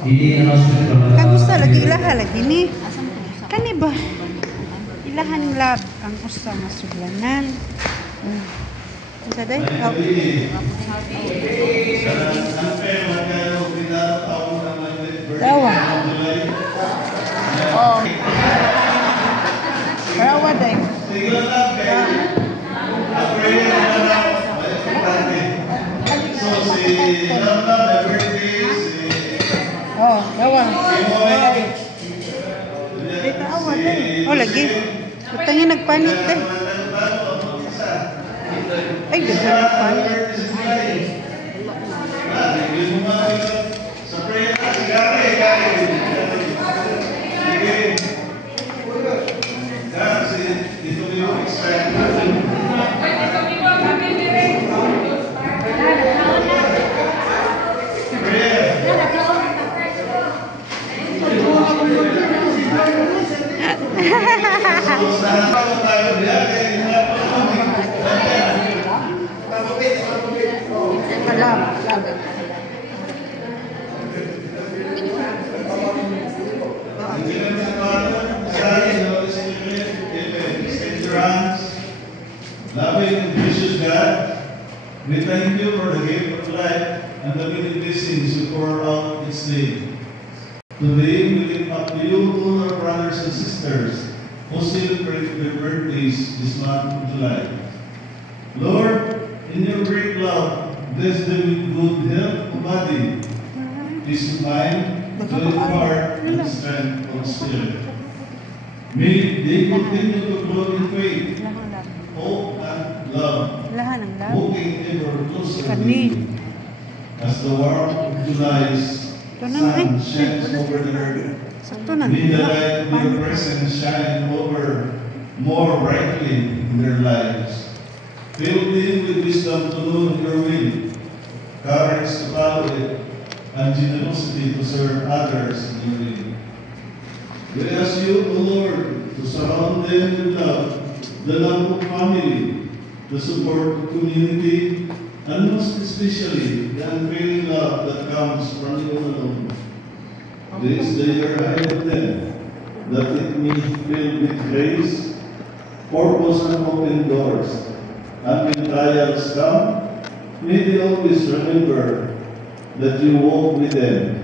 Kagusta lagi ilaha lagi ni. Kani ba? Ilahan lab ang usa nga suglanan. Unsa day? Dawa. Oh. Dawa day. Oh, dawa. Dito awan day. Oh, lagi. Utangin nagpanit day. Ay, ganda nagpanit. Loving and gracious God, we thank you for the gift of life and the many blessings you pour out each day. Today, we lift up to you all our brothers and sisters who celebrate their birthdays this month of July. Lord, in your great love, bless them with good health of body, peace of mind, joy of heart, and strength of spirit. May they continue to grow in faith, hope, and love, moving ever closer to you. As the warmth of July's sun shines over the earth, may the light of your presence shine over more brightly in their lives. Fill them with wisdom to know your will, courage to follow it, and generosity to serve others in your will. We ask you, O Lord, to surround them with love, the love of family, the support of community, and most especially the unfailing love that comes from you alone. This the year ahead of them, that it may be filled with grace, purpose, and open doors. And when trials come, may they always remember that you walk with them.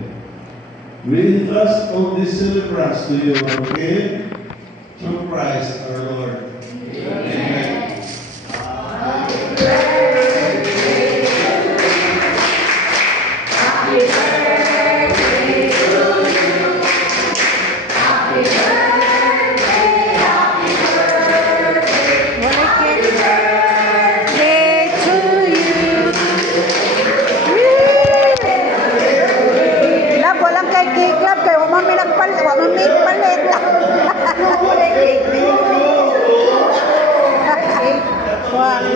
We entrust all these celebrants to your care, through Christ our Lord. Amen. Wow.